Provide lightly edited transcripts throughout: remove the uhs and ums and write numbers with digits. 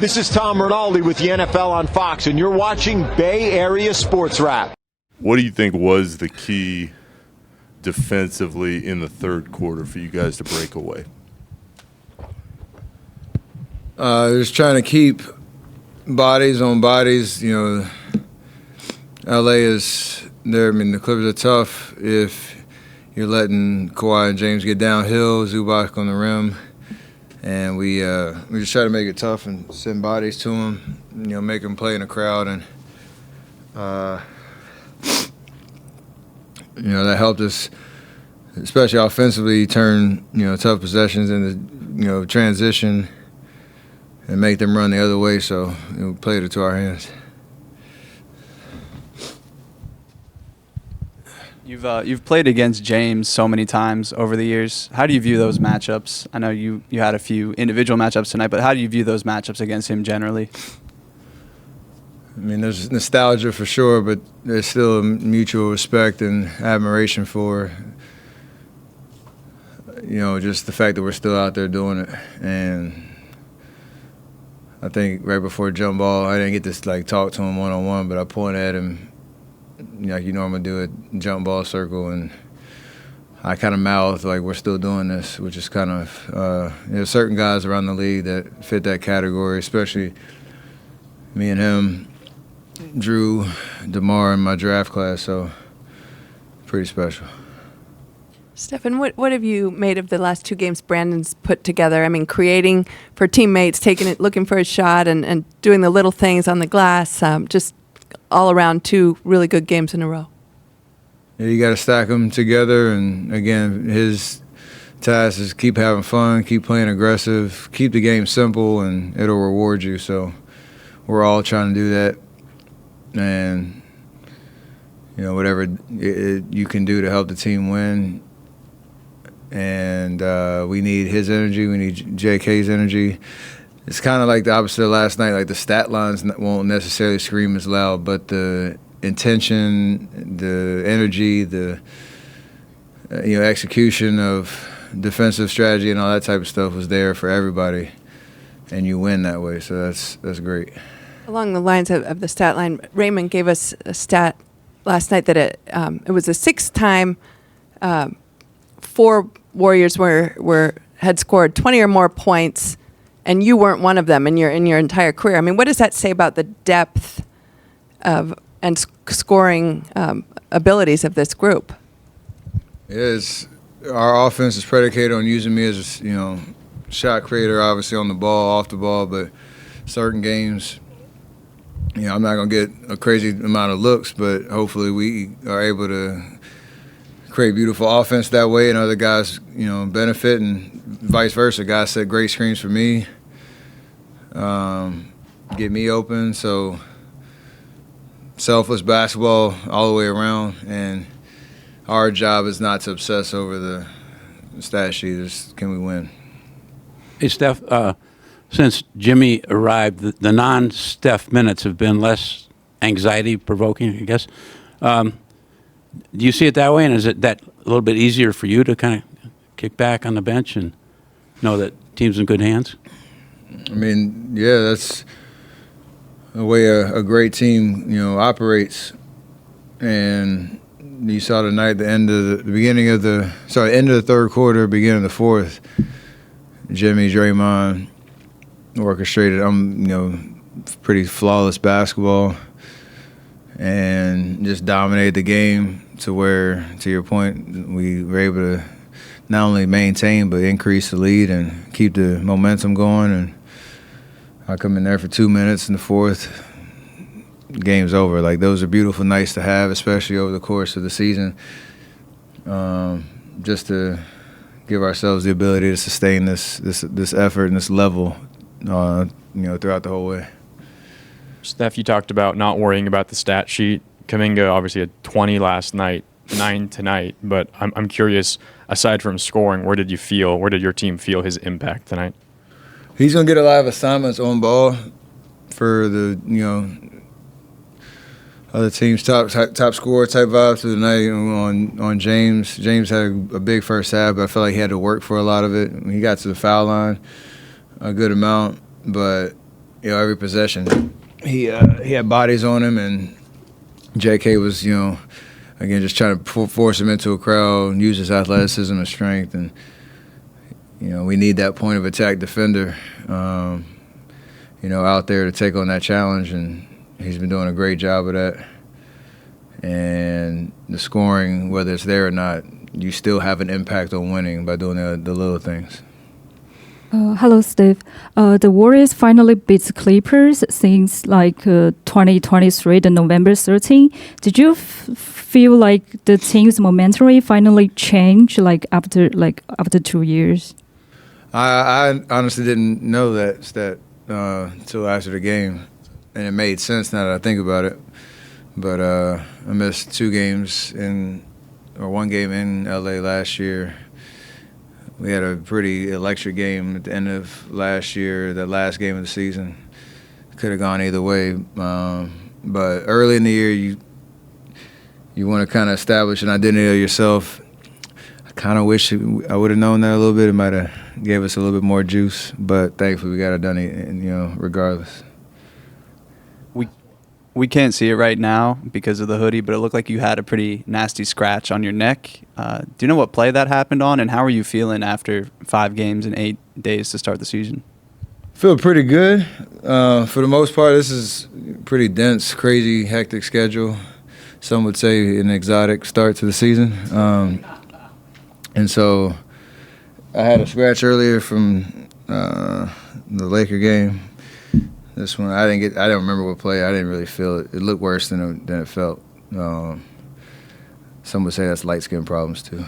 This is Tom Rinaldi with the NFL on Fox, and you're watching Bay Area Sports Wrap. What do you think was the key defensively in the third quarter for you guys to break away? Just trying to keep bodies on bodies. You know, LA is there. I mean, the Clippers are tough if you're letting Kawhi and James get downhill, Zubac on the rim. And we just try to make it tough and send bodies to them, you know, make them play in the crowd. And, you know, that helped us, especially offensively, turn, you know, tough possessions into, you know, transition and make them run the other way. So, you know, we played it to our hands. You've played against James so many times over the years. How do you view those matchups? I know you had a few individual matchups tonight, but how do you view those matchups against him generally? I mean, there's nostalgia for sure, but there's still a mutual respect and admiration for, you know, just the fact that we're still out there doing it. And I think right before jump ball, I didn't get to like talk to him one-on-one, but I pointed at him like you normally do a jump ball circle, and I kind of mouthed like we're still doing this, which is kind of you know, certain guys around the league that fit that category, especially me and him, Drew, DeMar in my draft class, so pretty special. Stephen, what have you made of the last two games Brandon's put together? I mean, creating for teammates, taking it, looking for a shot, and doing the little things on the glass, just all around two really good games in a row. Yeah, you got to stack them together, and again, his task is keep having fun, keep playing aggressive, keep the game simple, and it'll reward you. So we're all trying to do that, and you know, whatever you can do to help the team win. And we need his energy, we need JK's energy. It's kind of like the opposite of last night. Like the stat lines won't necessarily scream as loud, but the intention, the energy, the you know, execution of defensive strategy and all that type of stuff was there for everybody, and you win that way. So that's great. Along the lines of the stat line, Raymond gave us a stat last night that it was the sixth time four Warriors had scored 20 or more points, and you weren't one of them in your entire career. I mean, what does that say about the depth of and scoring abilities of this group? Our offense is predicated on using me as a, you know, shot creator, obviously on the ball, off the ball, but certain games, you know, I'm not gonna get a crazy amount of looks, but hopefully we are able to create beautiful offense that way, and other guys, you know, benefit, and vice versa. Guys set great screens for me, get me open. So selfless basketball all the way around, and our job is not to obsess over the stat sheet. It's can we win? Hey, Steph, since Jimmy arrived, the non-Steph minutes have been less anxiety-provoking, I guess. Do you see it that way, and is it that a little bit easier for you to kind of kick back on the bench and know that team's in good hands? I mean, yeah, that's the way a great team, you know, operates. And you saw tonight the end of the end of the third quarter, beginning of the fourth. Jimmy, Draymond orchestrated, you know, pretty flawless basketball, and just dominated the game to where, to your point, we were able to not only maintain but increase the lead and keep the momentum going. And I come in there for 2 minutes in the fourth, game's over. Like, those are beautiful nights to have, especially over the course of the season, just to give ourselves the ability to sustain this effort and this level, you know, throughout the whole way. Steph, you talked about not worrying about the stat sheet. Kuminga obviously had 20 last night, 9 tonight, but I'm curious, aside from scoring, where did your team feel his impact tonight? He's going to get a lot of assignments on ball for the, you know, other team's top scorer type vibes through the night, you know, on James. James had a big first half, but I felt like he had to work for a lot of it. He got to the foul line a good amount, but every possession. He had bodies on him, and J.K. was, again, just trying to force him into a crowd and use his athleticism and strength. And, we need that point of attack defender, out there to take on that challenge. And he's been doing a great job of that. And the scoring, whether it's there or not, you still have an impact on winning by doing the little things. Hello, Steve. The Warriors finally beat the Clippers since 2023, the November 13. Did you feel like the team's momentum finally changed after 2 years? I honestly didn't know that until after the game, and it made sense now that I think about it. But I missed 2 games or 1 game in LA last year. We had a pretty electric game at the end of last year, the last game of the season. Could have gone either way. But early in the year, you want to kind of establish an identity of yourself. I kind of wish I would have known that a little bit. It might have gave us a little bit more juice. But thankfully, we got it done, regardless. We can't see it right now because of the hoodie, but it looked like you had a pretty nasty scratch on your neck. Do you know what play that happened on, and how are you feeling after 5 games in 8 days to start the season? Feel pretty good. For the most part, this is pretty dense, crazy, hectic schedule. Some would say an exotic start to the season. And so I had a scratch earlier from the Laker game. This one, I don't remember what play. I didn't really feel it. It looked worse than it felt. Some would say that's light skin problems too.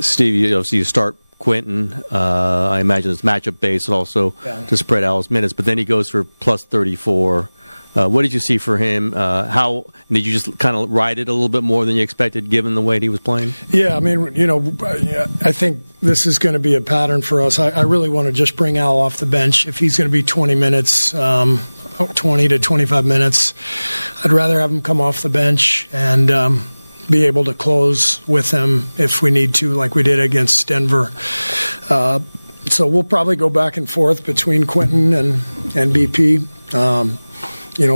Steve, you start Quentin. I imagine it's matchup based, and also to spread out his minutes. But then he goes for plus 34. What did you see for him? How did you just kind of ride it a little bit more than you expected, given the way he was playing? Yeah, I mean, I think this is going to be a pattern for us. I really want to just bring Al off the bench. If he's going to be 20 minutes, 20 to 25 minutes, I'd rather have him come off the bench and be able to close with him if we need to, like we did against Denver. So we'll probably go back and forth between Quentin and BP.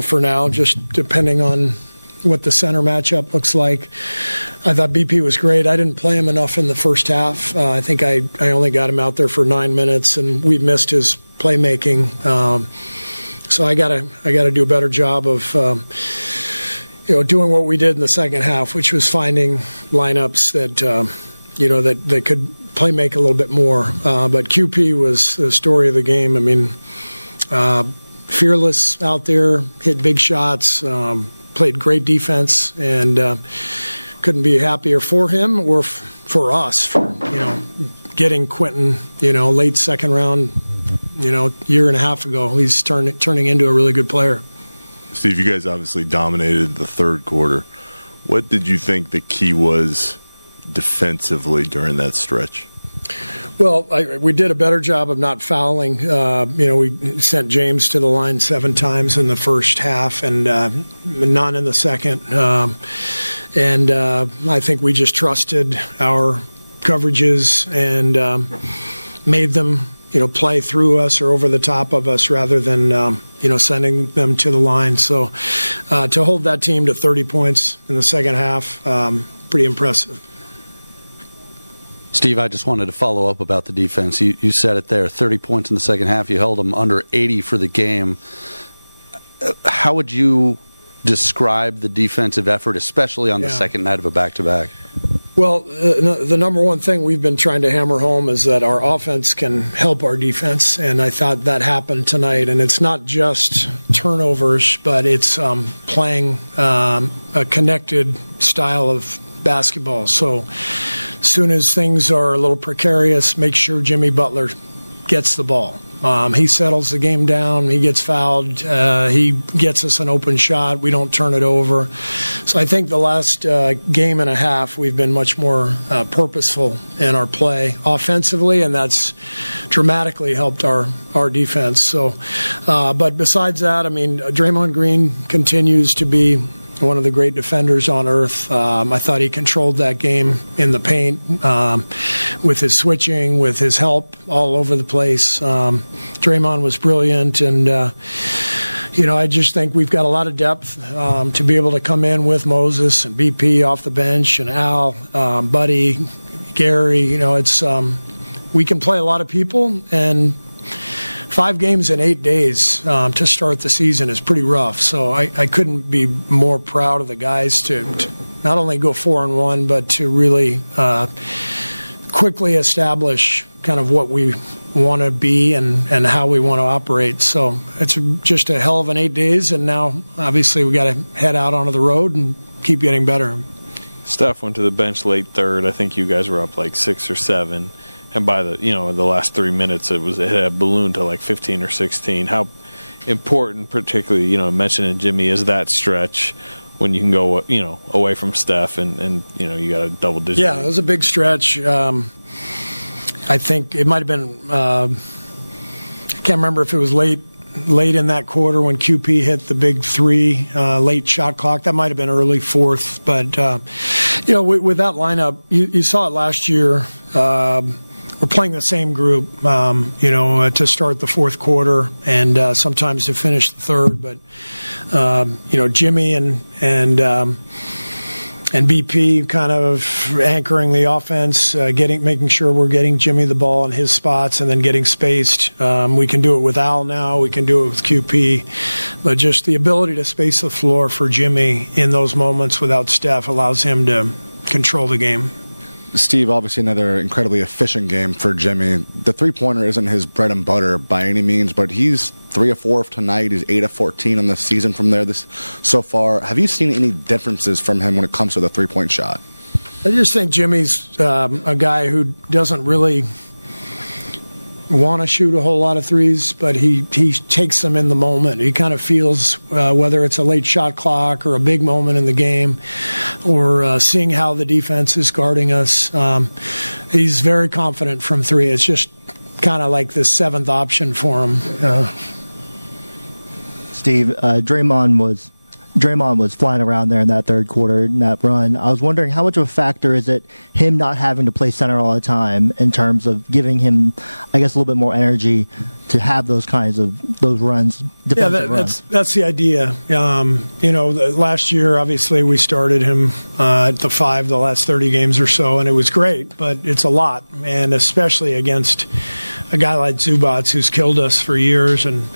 For now, just depending on what the center matchup looks like. I thought BP was great. I didn't play him enough in the first half. I think I only got him out there for 9 minutes, and we missed his playmaking. So I gotta do a better job of doing what we did in the second half, which was finding lineups that that could play make a little bit more. But QP was the story of the game. I mean. Fearless out there, hit big shots, played great defense, and couldn't be happier for him or for us for getting Quentin late second round year and a half ago. He's turning into a really good player. Steve, you guys obviously dominated the third quarter. What did you think the key was defensively during that stretch? Well, we did a better job of not fouling. We sent James to the line 7 times in the first half and none in the second. And I think we just trusted our coverages and made them, play through us or over the top of us rather than, sending them to the line. So to hold that team to 30 points in the second half, pretty impressive. Steve, I just wanted to follow up about the defense. You said it there, 30 points in the second half. You held them under 80 for the game. How would you describe the defensive effort, especially on the second night of a back-to-back? Well, the number one thing we've been trying to hammer home is that our offense can help our defense, and I thought that happened tonight. And it's not just turnovers, but it's playing a connected style of basketball. So as soon as things are a little precarious, make sure Jimmy Butler gets the ball. He settles the game down. He gets fouled. He gets us an open shot. We don't turn it over. So I think the last game and a half, we've been much more purposeful in our play offensively, and that's dramatically helped our defense. So, but besides that, I mean, Draymond Green continues to be one of the great defenders on earth. I thought he controlled that game in the paint with his switching, with his help all over the place. Draymond was brilliant, and I just think we've got a lot of depth to be able to come in with Moses and BP off the bench and Al, Buddy, Gary. We can play a lot of people, and 5 games in 8 days to start the season is pretty rough. So I couldn't be more proud of the guys to not only go 4-1, but to really quickly establish kind of what we want to be and how we want to operate. So it's just a hell of an 8 days, and now obviously we got to head out onto the road and keep getting better. Steph went to the bench late third. I think you guys were up like 6 or 7. And by the last 3 minutes, it had ballooned to like 15 or 16. How important, particularly, mentioning Jimmy, is that stretch when you can go, away from Steph and you got a double digit? Yeah, it was a big stretch. I think it might have been, I can't remember if it was late in that quarter when QP hit the big 3 late shot clock. That might have been early fourth. But, with that lineup, you saw it last year. We're playing the same group, to start the fourth quarter and sometimes to finish the third. But, Jimmy and BP kind of anchoring the offense, making sure we're getting Jimmy the ball in his spots and then getting spaced. We can do it with Al now. We can do it with QP. But just the ability to space the floor for Jimmy in those moments without Steph allows him to control the game. Steve, obviously another incredibly efficient game for Jimmy. The three-pointer isn't his bread and butter by any means, but he's 3 of 4 tonight. He's 8 of 14 on the season from there so far. Have you seen any differences from him when it comes to the three-point shot? I just think Jimmy's a guy who doesn't really want to shoot a whole lot of threes, but he takes them in the moment. He kind of feels whether it's a late shot clock or a big moment in the game or seeing how the defense is guarding us. He's very confident from 3. It's just kind of like the 7th option for him. Steve, Draymond was flying around there in that third quarter in that run. I was wondering how much of a factor is it him not having to play center all the time in terms of giving him, I guess, a little bit more energy to have those kinds of those runs, defensive runs. That's the idea. Last year, obviously, we started him at the 5 the last 30 games or so, and it was great, but it's a lot, and especially against a guy like Zubac who's killed us for years. And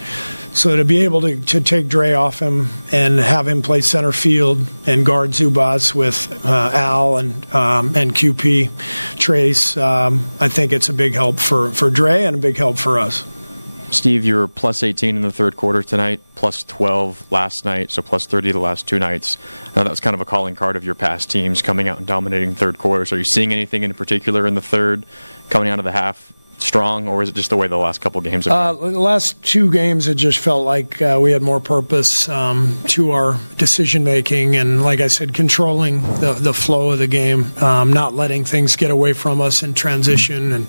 so to be able to take Dre off him and have him play center field and guard Zubac with Al and QP, Trace, I think it's a big help for Dre and a big help for us. Steve, you were plus 18 in the third quarter tonight, plus 12 last night, so plus 30 the last 2 nights. Now that was kind of a calling card of your past teams coming out and dominating third quarters. Are you seeing anything in particular in the third coming out of the half strong, or is it just the way the last couple games have been? The last 2 games, it just felt like we had more purpose to our decision-making and, like I said, controlling the flow of the game, not letting things get away from us in transition and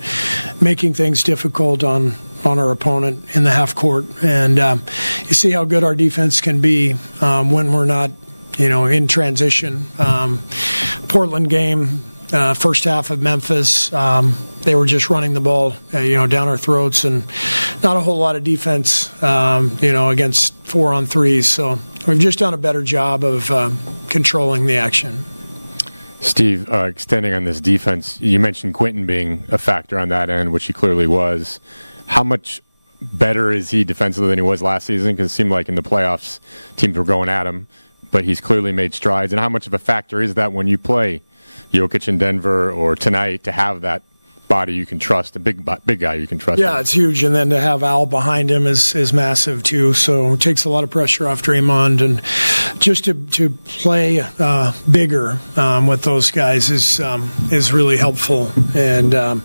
making things difficult on our opponent in the half court. And you see how good our defense can be when we're not, in transition. Portland game, first half of Memphis, they were just running the ball, down our throats, and not a whole lot of defense, against 4-on-3s. So we've just done a better job of controlling the action. Steve, extending on this defense, you mentioned Quentin being a factor on that end, which he clearly was. How much better is he defensively than he was last season? Because it seemed like in the playoffs, teams were going at him, but he's clearly made strides. And how much of a factor is that when you play Jokic in Denver or tonight to have that body you can trust, a big guy you can trust? Yeah, it's huge. And then to have Al behind him is massive, too. So it takes a lot of pressure off Draymond. And just to play bigger with those guys is really helpful. And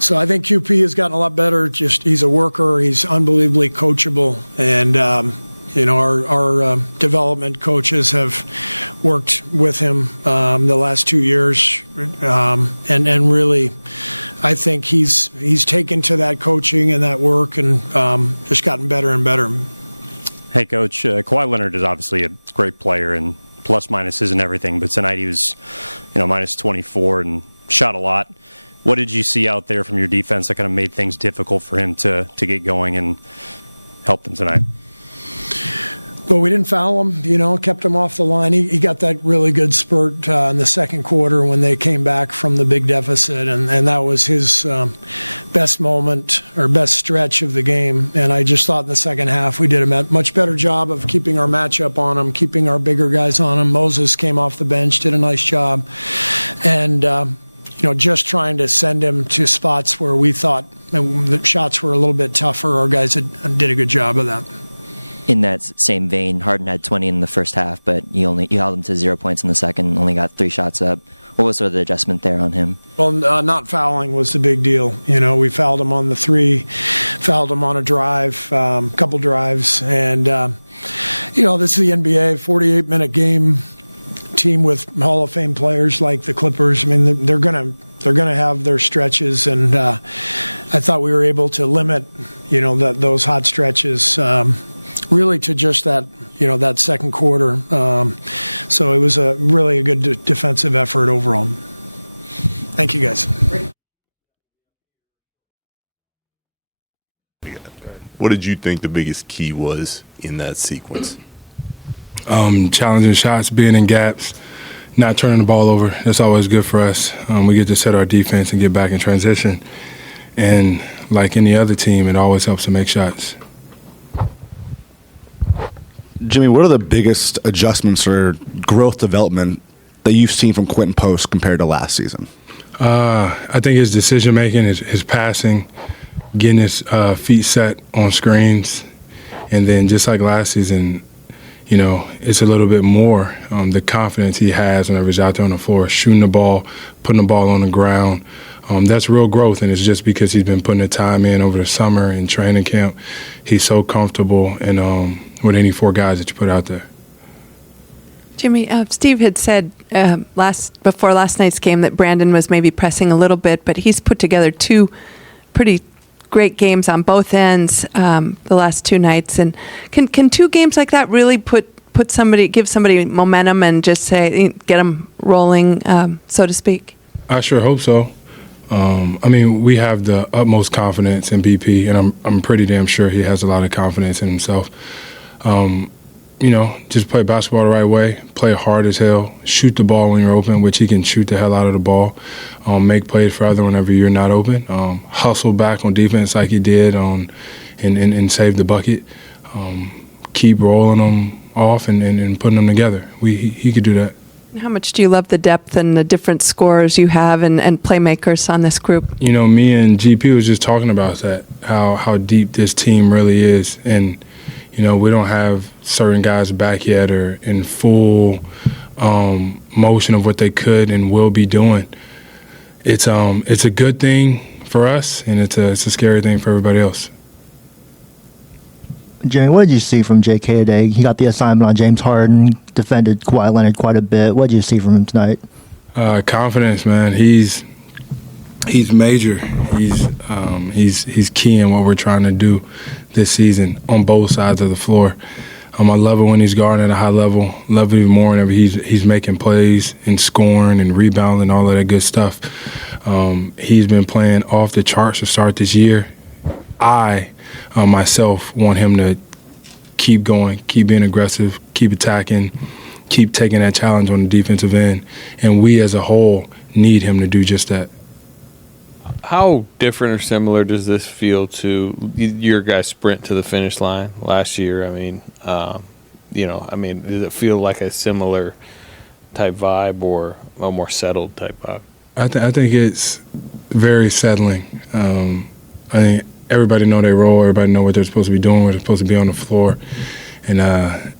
so I think QP has gotten a lot better. He's a worker. He's unbelievably coachable. And our development coaches have worked with him the last 2 years, and really, I think he's taken to that coaching and that work, and just gotten better and better. Hey, Coach, Kawhi Leonard is obviously a great player and plus minuses and everything, but tonight he was, minus 24 and shot a lot. What did you see out there from your defense that kind of made things difficult for him to get going and help them tonight? Well, we didn't foul him, kept him off the line. He got that really good spurt in the second quarter when they came back from the big deficit, and that was his best moment or best stretch of the game. And I just thought in the second half we did a much better job of keeping our matchup on him, keeping our bigger guys on him. Moses came off the bench, did a nice job. And just trying to send him to spots where we thought the shots were a little bit tougher. Our guys did a good job of that. In that same vein, Harden had 20 in the first half, but you held him to 0 points in the second, only got 3 shots up. What was sort of the adjustment there on him? Well, not fouling was the big deal. We fouled him on the 3, fouled him on a drive, couple drives, and this is the NBA, 48-minute game. Team with Hall of Fame players like the Clippers. I mean, they're gonna have their stretches, and I thought we were able to limit, those hot stretches. Really to just that, that second quarter. So it was really a good defensive effort overall. Thank you, guys. What did you think the biggest key was in that sequence? Challenging shots, being in gaps, not turning the ball over. That's always good for us. We get to set our defense and get back in transition. And like any other team, it always helps to make shots. Jimmy, what are the biggest adjustments or growth development that you've seen from Quentin Post compared to last season? I think his decision-making, his passing, getting his feet set on screens, and then just like last season, it's a little bit more the confidence he has whenever he's out there on the floor, shooting the ball, putting the ball on the ground. That's real growth, and it's just because he's been putting the time in over the summer and training camp. He's so comfortable and with any 4 guys that you put out there. Jimmy, Steve had said before last night's game that Brandon was maybe pressing a little bit, but he's put together 2 pretty great games on both ends the last 2 nights. And can 2 games like that really give somebody momentum and just get them rolling, so to speak? I sure hope so. We have the utmost confidence in BP, and I'm pretty damn sure he has a lot of confidence in himself. Just play basketball the right way, play hard as hell, shoot the ball when you're open, which he can shoot the hell out of the ball, make plays for other whenever you're not open, hustle back on defense like he did and save the bucket, keep rolling them off and putting them together. He could do that. How much do you love the depth and the different scorers you have and playmakers on this group? Me and GP was just talking about that, how deep this team really is. And, we don't have certain guys back yet or in full motion of what they could and will be doing. It's a good thing for us, and it's a scary thing for everybody else. Jimmy, what did you see from J.K. today? He got the assignment on James Harden, defended Kawhi Leonard quite a bit. What did you see from him tonight? Confidence, man. He's major. He's key in what we're trying to do this season on both sides of the floor. I love it when he's guarding at a high level. Love it even more whenever he's making plays and scoring and rebounding, all of that good stuff. He's been playing off the charts to start this year. I myself want him to keep going, keep being aggressive, keep attacking, keep taking that challenge on the defensive end. And we as a whole need him to do just that. How different or similar does this feel to your guys' sprint to the finish line last year? Does it feel like a similar type vibe or a more settled type vibe? I think it's very settling. I think everybody know their role. Everybody know what they're supposed to be doing, where they're supposed to be on the floor. And I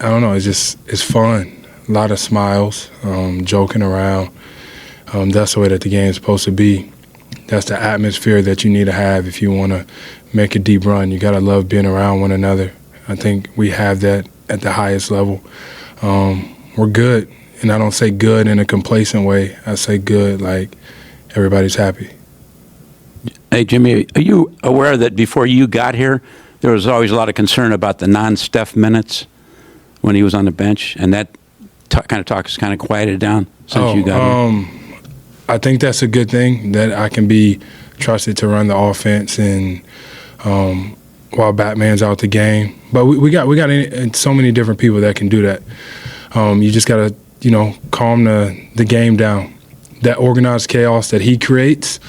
don't know, it's fun. A lot of smiles, joking around. That's the way that the game's supposed to be. That's the atmosphere that you need to have if you want to make a deep run. You got to love being around one another. I think we have that at the highest level. We're good, and I don't say good in a complacent way. I say good like everybody's happy. Hey, Jimmy, are you aware that before you got here, there was always a lot of concern about the non-Steph minutes when he was on the bench, and that kind of talk has kind of quieted down since you got here? I think that's a good thing, that I can be trusted to run the offense and while Batman's out the game. But we got so many different people that can do that. You just got to, calm the game down. That organized chaos that he creates,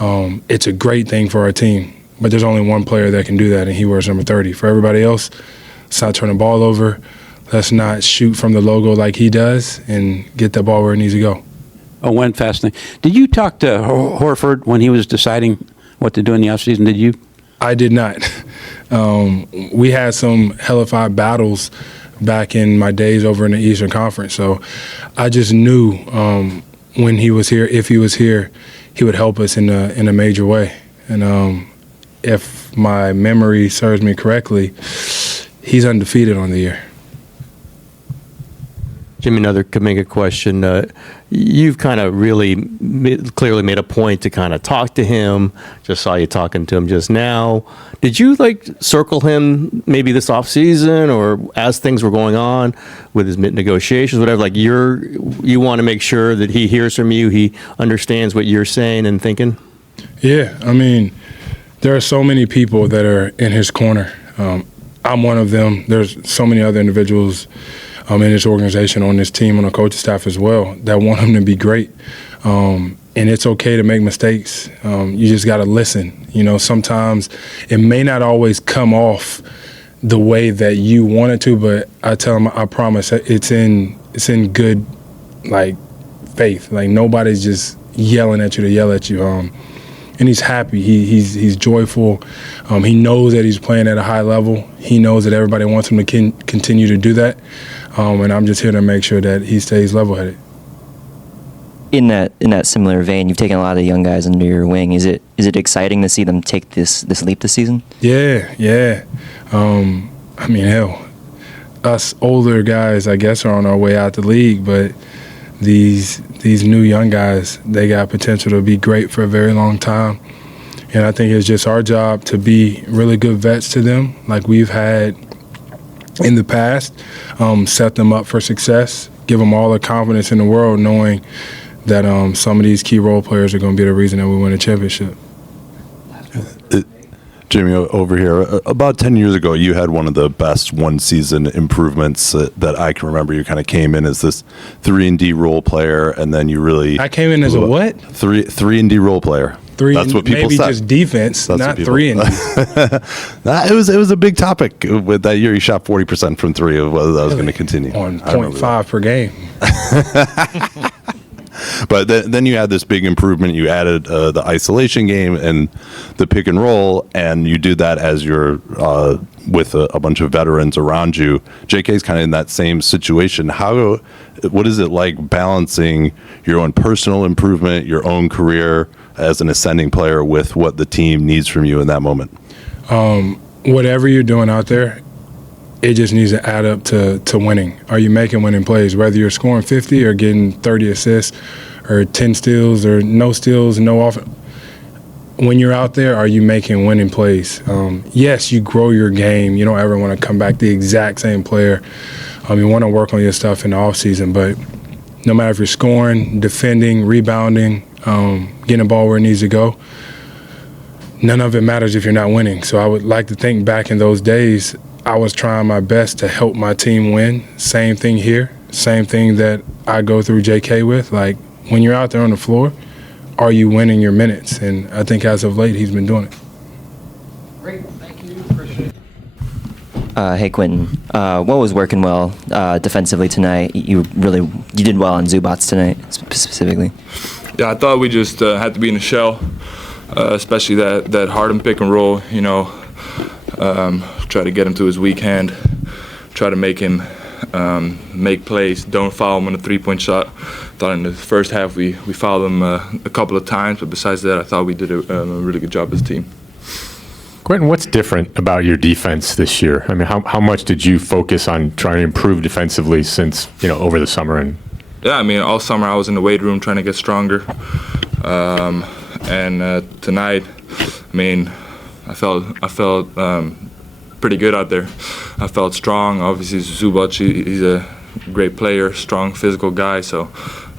it's a great thing for our team. But there's only one player that can do that, and he wears number 30. For everybody else, let's not turn the ball over. Let's not shoot from the logo like he does and get the ball where it needs to go. Oh, one fast thing. Did you talk to Horford when he was deciding what to do in the offseason? Did you? I did not. We had some hellified battles back in my days over in the Eastern Conference. So I just knew when he was here, if he was here, he would help us in a major way. And if my memory serves me correctly, he's undefeated on the year. Jimmy, another Kuminga question. You've kind of really clearly made a point to kind of talk to him. Just saw you talking to him just now. Did you circle him maybe this offseason or as things were going on with his negotiations, whatever? You want to make sure that he hears from you, he understands what you're saying and thinking? Yeah, I mean, there are so many people that are in his corner. I'm one of them. There's so many other individuals in this organization, on this team, on the coaching staff as well, that want him to be great. And it's okay to make mistakes. You just got to listen. Sometimes it may not always come off the way that you want it to, but I tell him, I promise, it's in good, faith. Nobody's just yelling at you to yell at you. And he's happy. He's joyful. He knows that he's playing at a high level. He knows that everybody wants him to continue to do that. And I'm just here to make sure that he stays level-headed. In that similar vein, you've taken a lot of young guys under your wing. Is it exciting to see them take this leap this season? Yeah. I mean, hell, us older guys, I guess, are on our way out the league, but these new young guys, they got potential to be great for a very long time. And I think it's just our job to be really good vets to them, like we've had in the past, set them up for success, give them all the confidence in the world, knowing that some of these key role players are going to be the reason that we win a championship. Jimmy, over here, about 10 years ago, you had one of the best one-season improvements that I can remember. You kind of came in as this 3-and-D role player, and then you really... I came in as a what? 3-and-D role player. That's what people maybe said. Just defense, not 3-and-D. It was a big topic with that year. You shot 40% from three, of whether that was going to continue. On 0.5 per game. But then you had this big improvement. You added the isolation game and the pick and roll, and you do that as you're with a bunch of veterans around you. JK's kind of in that same situation. What is it like balancing your own personal improvement, your own career as an ascending player with what the team needs from you in that moment? Whatever you're doing out there, it just needs to add up to winning. Are you making winning plays? Whether you're scoring 50 or getting 30 assists or 10 steals or no steals, no offense. When you're out there, are you making winning plays? Yes, you grow your game. You don't ever want to come back the exact same player. You want to work on your stuff in the offseason, but no matter if you're scoring, defending, rebounding, getting the ball where it needs to go, none of it matters if you're not winning. So I would like to think back in those days, I was trying my best to help my team win. Same thing here. Same thing that I go through JK with. Like, when you're out there on the floor, are you winning your minutes? And I think as of late, he's been doing it. Great. Thank you. Appreciate it. Hey, Quentin. What was working well defensively tonight? You did well on Zubats tonight, specifically. Yeah, I thought we just had to be in the shell, especially that Harden pick and roll, try to get him to his weak hand, try to make him make plays, don't foul him on a three-point shot. I thought in the first half we fouled him a couple of times, but besides that, I thought we did a really good job as a team. Quentin, what's different about your defense this year? I mean, how much did you focus on trying to improve defensively since, over the summer? And yeah, I mean, all summer I was in the weight room trying to get stronger. And tonight, I mean, I felt pretty good out there. I felt strong. Obviously, Zubac, great player, strong physical guy. So,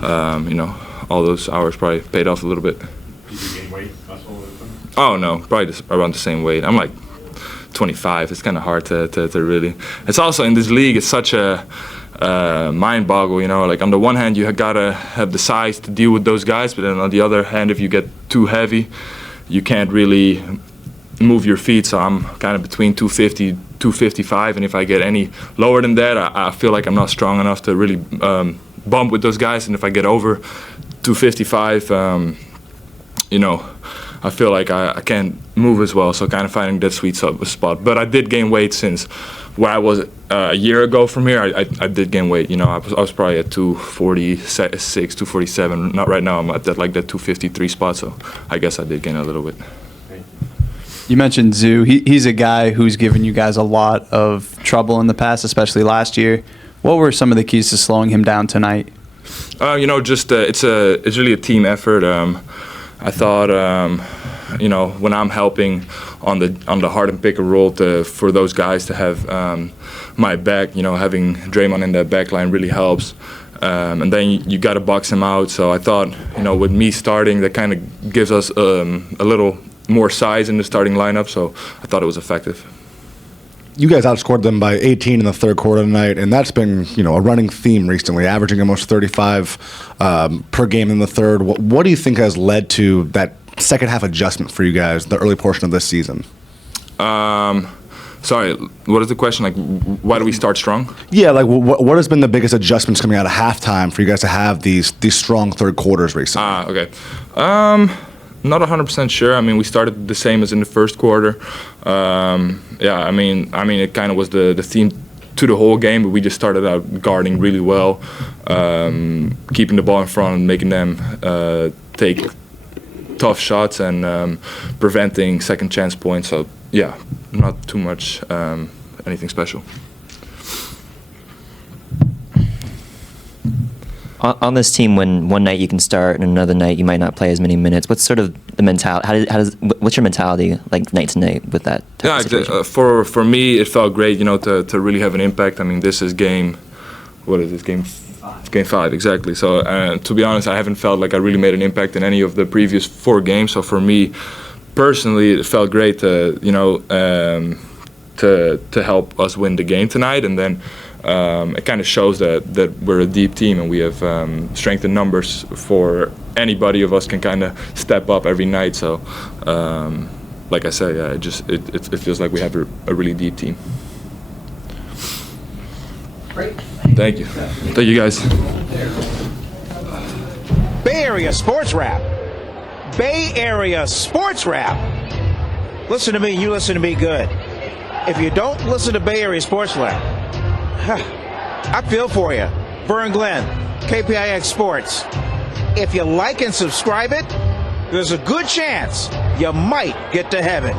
you know, all those hours probably paid off a little bit. Did you gain weight, muscle, or something? Oh no, probably just around the same weight. I'm like 25. It's kind of hard to really. It's also in this league. It's such a mind boggle, you know. Like on the one hand, you gotta have the size to deal with those guys, but then on the other hand, if you get too heavy, you can't really move your feet. So I'm kind of between 250, 255, and if I get any lower than that, I feel like I'm not strong enough to really bump with those guys. And if I get over 255, you know, I feel like I can't move as well. So kind of finding that sweet spot. But I did gain weight since where I was a year ago from here. I did gain weight. You know, I was probably at 246, 247. Not right now. I'm at that 253 spot. So I guess I did gain a little bit. You mentioned Zoo. He's a guy who's given you guys a lot of trouble in the past, especially last year. What were some of the keys to slowing him down tonight? You know, just it's really a team effort. I thought, you know, when I'm helping on the hard and pick and roll for those guys to have my back, you know, having Draymond in that back line really helps. And then you got to box him out. So I thought, you know, with me starting, that kind of gives us a little more size in the starting lineup. So I thought it was effective. You guys outscored them by 18 in the third quarter tonight, and that's been, you know, a running theme recently, averaging almost 35 per game in the third. What do you think has led to that second half adjustment for you guys, the early portion of this season? Sorry, what is the question? Like, why do we start strong? Yeah, like what has been the biggest adjustments coming out of halftime for you guys to have these strong third quarters recently? Okay. Not 100% sure. I mean, we started the same as in the first quarter. Yeah, I mean, it kind of was the theme to the whole game, but we just started out guarding really well, keeping the ball in front and making them take tough shots and preventing second chance points. So yeah, not too much anything special. On this team, when one night you can start and another night you might not play as many minutes, what's sort of the mentality? What's your mentality like night to night with that? For me, it felt great, you know, to really have an impact. I mean, this is what is this, game 5, exactly. So to be honest, I haven't felt like I really made an impact in any of the previous 4 games. So for me, personally, it felt great to, you know, to help us win the game tonight, and then. It kind of shows that we're a deep team and we have strength in numbers for anybody of us can kind of step up every night. So, like I said, yeah, it feels like we have a really deep team. Great. Thank you. Thank you, guys. Bay Area Sports Wrap. Bay Area Sports Wrap. Listen to me, you listen to me good. If you don't listen to Bay Area Sports Wrap, I feel for you. Vern Glenn, KPIX Sports. If you like and subscribe it, there's a good chance you might get to heaven.